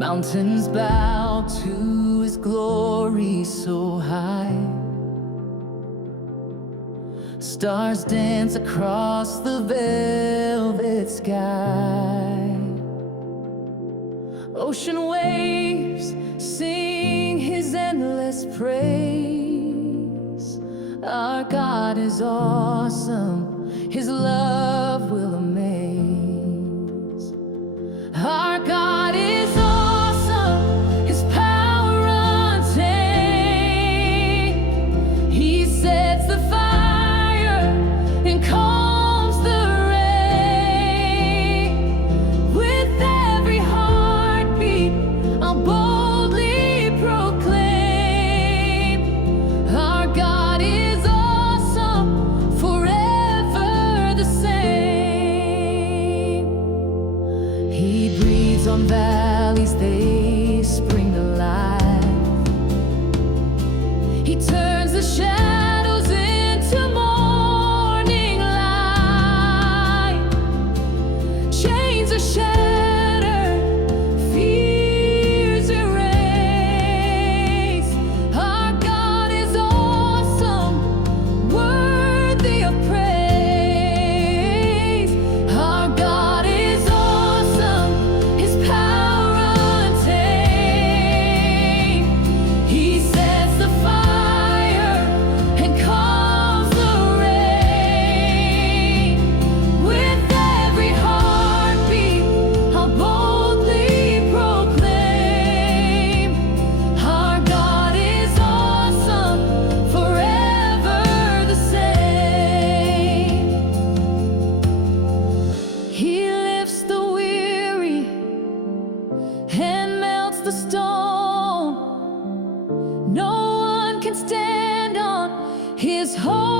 Mountains bow to His glory so high. Stars dance across the velvet sky. Ocean waves sing His endless praise. Our God is awesome, His love will amaze. Our God is awesome, His power untamed. He sets the fire and calms the rain. With every heartbeat, I'll boldly proclaim, our God is awesome, forever the same. He breathes on valleys, they spring to life. He turns the shadows into morning light. Chains are shattered, fears erased. Our God is awesome, worthy of praise. Our God is awesome, His power untamed. He sets the fire and calms the rain. With every heartbeat, I'll boldly proclaim, our God is awesome, forever the same. He lifts the weary and melts the stone. No one can stand on His holy